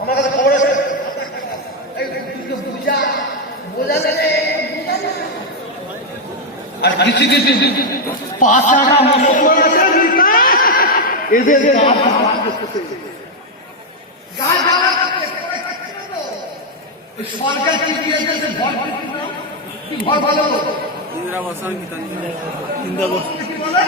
আমরা কাছে খবর আছে বোঝা যাবে আর কিছু কিছু পাঁচ টাকা মুসলমান আছে এদের সরকার কি দিয়েছে ভর কি ভর ভালো ইন্দিরা বছর গীতাঞ্জলি। কি বলে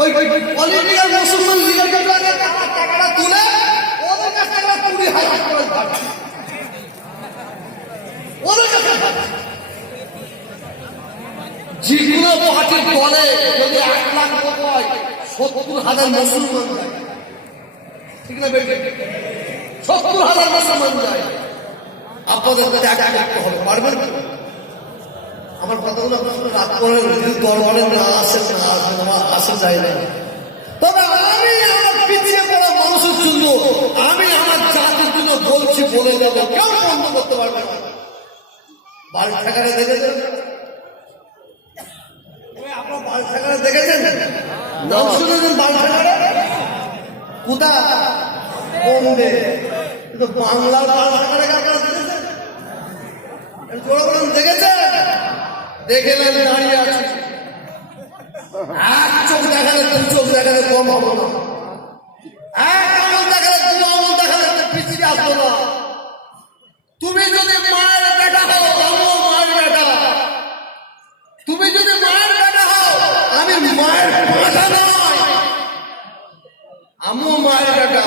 ওই ওই পলিটিক্যাল মুসলমান টাকাটা তুলে ওদের কাছ থেকে কুড়ি। ওদের কাছে। যেগুলো পার্টির দলে যদি এক লাখ লোক হয়, সত্তর হাজার মুসলমান যায় ঠিক না বেটে সত্তর হাজার মুসলমান যায় আপনাদের ত্যাগ? আমার কথাগুলো আপনার সঙ্গে রাগ যদি দরবারে না আসেন না আসেন আমার আসা যায় না। তবে আমি আমার পিছিয়ে পড়া মানুষের জন্য আমি আমার জাতির জন্য বলছি বলে যাব কেউ বন্ধ করতে পারবে না। বাড়ি থাকারে দেখেছেন? আপনার বাড়ি থাকারে দেখেছেন? নাম শুনেছেন বাড়ি থাকারে কোথা? বোম্বে। কিন্তু বাংলার আপনারা দেখেছেন? দেখেছেন? দেখে নেন দাঁড়িয়ে আছে। এক চোখ দেখালে তিন চোখ দেখালে কম হব না। এক আমল দেখালে দু আমল দেখালে পিছিয়ে আসব না। তুমি যদি মায়ের বেটা হও, আমিও মায়ের বেটা। তুমি যদি মায়ের বেটা হও, আমি মায়ের বেটা নয়। আমিও মায়ের বেটা।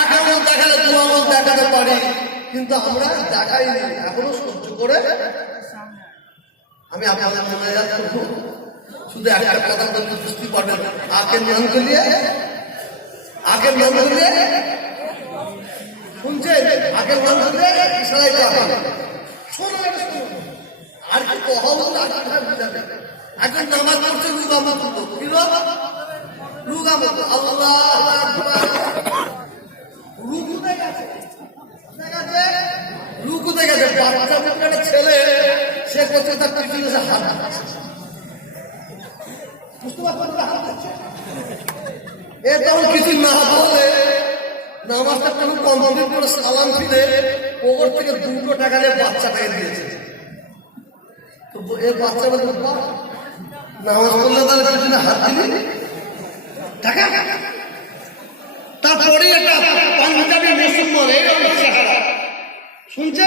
এক আমল দেখালে দু আমল দেখাতে পারি, কিন্তু আমরা দেখাইনি, এখনও সহ্য করে আমি আপনাদের মনে যাচ্ছি শুধু একটা কথা বলতে বুঝতে পারবেন আগে নাম করলিয়ে আগে নাম শুনছেন আগে নাম করলে আর কি কহাও না এখন নামাজ পড়ছে কি আল্লাহ রুকুতে গেছে? রুকুতে গেছে? ছেলে। করছে তার কিছু না বলে নামাজটা কোনো কমপ্লিট করে সালাম ফিরে ওপর থেকে দুটো টাকা দিয়ে বাচ্চাটাকে দিয়েছে তো এ বাচ্চা বাহ, নামাজ পড়লে তাহলে পিছনে হাত দিলি টাকা তারপরে একটা পাঞ্জাবি মুসলমান শুনছে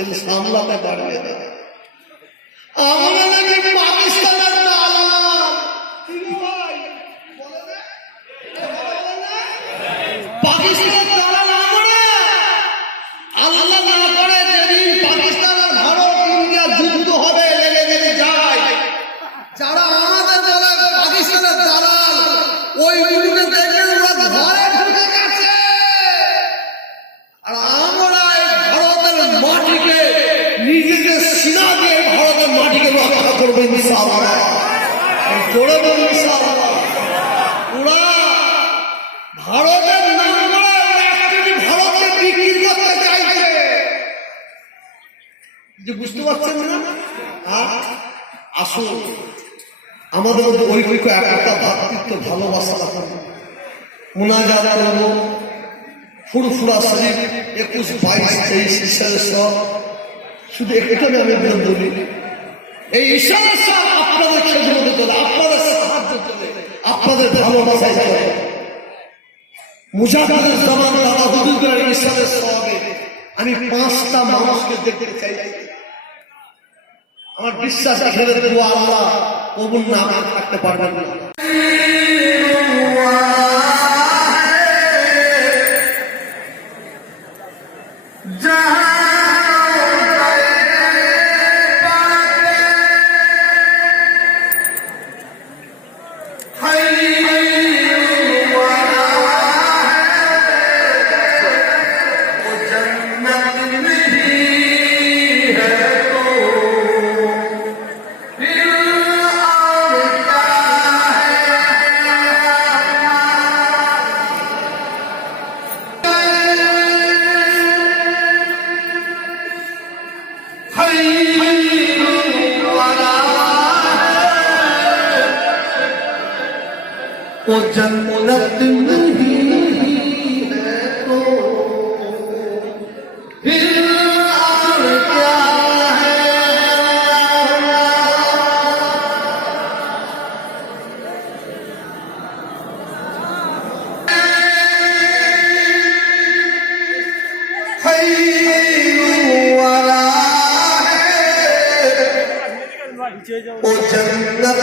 সেদিন সামলাতে পারবে না আমরা নাকি পাকিস্তানের? নিজেদের সিনা দিয়ে ভারতের মাটিকে রক্ষা করব ইনশাআল্লাহ ওরা ভারতের নাম চাইছে যে বুঝতে পারছেন না আসুন আমাদের মধ্যে ঐক্য একটা ভাতৃত্ব ভালোবাসা মোনাজাত করব ফুরফুরা শরীফ একুশ বাইশ তেইশ ঈশ্বরের সব শুধু এখানে আমি বলি এই ঈশ্বরের সব আপনাদের খেদমতে চলে আপনাদের ভালোবাসায় চলে মুজাফিরের জামান দাদা হুজুরের ইসলামের সবে আমি পাঁচটা মানুষকে দেখতে চাই। আমার বিশ্বাস দোয়া আল্লাহ কবুল না থাকতে পারবেন না। वो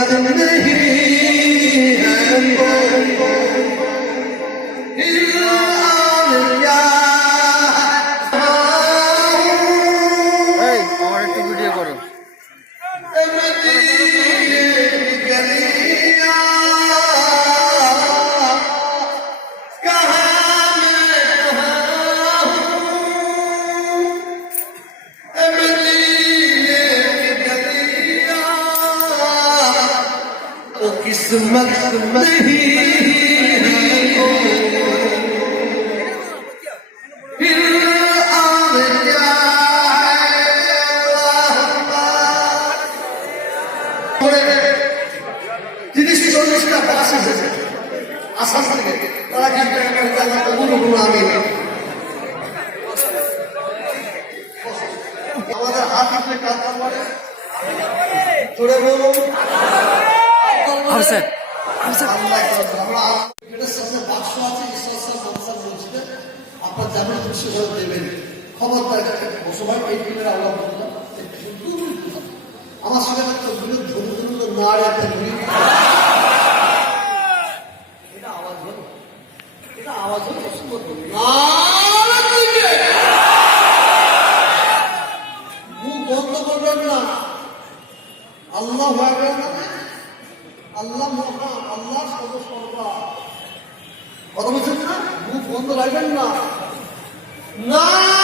जन्नत नहीं है किस्मत नहीं फिर और क्या है তিরিশ চল্লিশটা বাস এসেছে আসাম থেকে তারা কিন্তু কবুল করুন আমি আমাদের হাত হাতে কাঁদতে পারে জোরে বলুন আফসার আল্লাহ আমরা এটার সাথে বাক্স আছে ঈশ্বর স্যার মমসার মসজিদে আপনার যাবেন খুশি করে দেবেন খবরদার বসবাই এই দিনের আল্লাহ বললাম আমার সঙ্গে একটা বিরোধ ধরে ধরে নাড় একটা বন্ধ রাখবেন না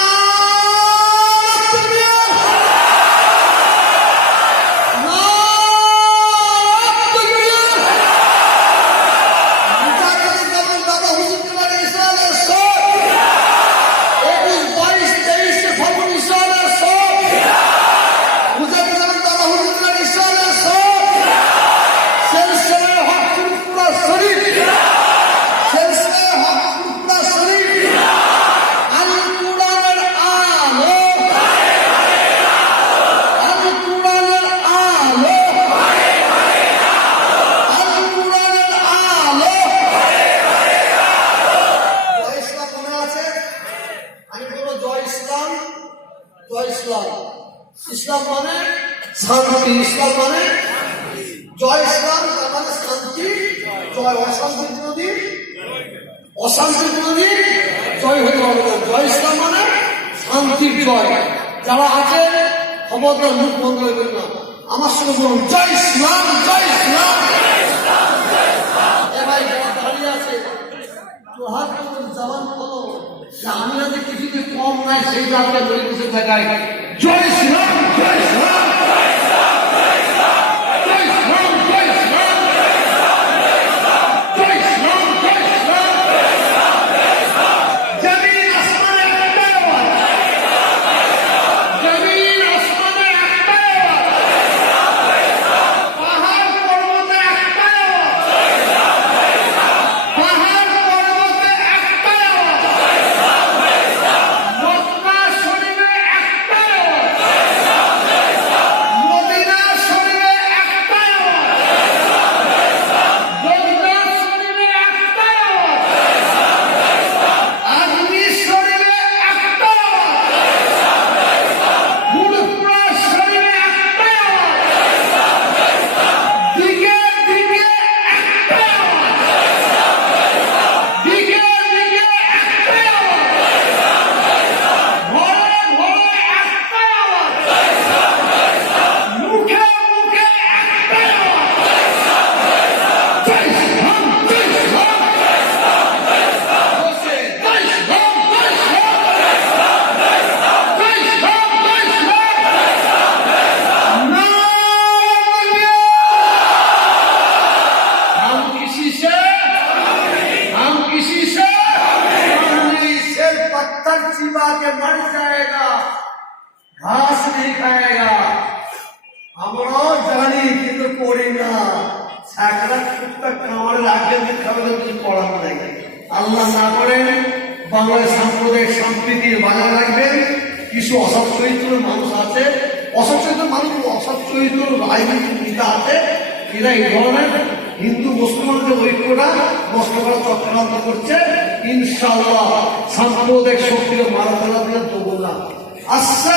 ইসলাম মানে শান্তি ইসলাম মানে জয় ইসলাম তার মানে শান্তি, জয় অশান্তি কোনদিন অশান্তি কোনদিন জয় হতে না। জয় ইসলাম মানে শান্তির জয়। যারা আছে খবরদার মুখ বন্ধ করবেন না। আমার সঙ্গে বলুন, জয় ইসলাম জয় ইসলাম। জবান করো যে আমি না যে কিছুতে কম নাই, সেই জায়গাটা বলে বসে থাকায়। জয় ইসলাম জয় ইসলাম আল্লাহ না করেন বাংলায় সাম্প্রদায়িক সম্প্রীতির রাখবেন কিছু মানুষ আছে। মানুষ নেতা আছে। এরা এই ধরনের হিন্দু মুসলমানদের ঐক্যটা নষ্ট করার চক্রান্ত করছে, ইনশাআল্লাহ সাম্প্রদায়িক শক্তিকে মারা ফেলা দিয়ে দেবো না আসসালামু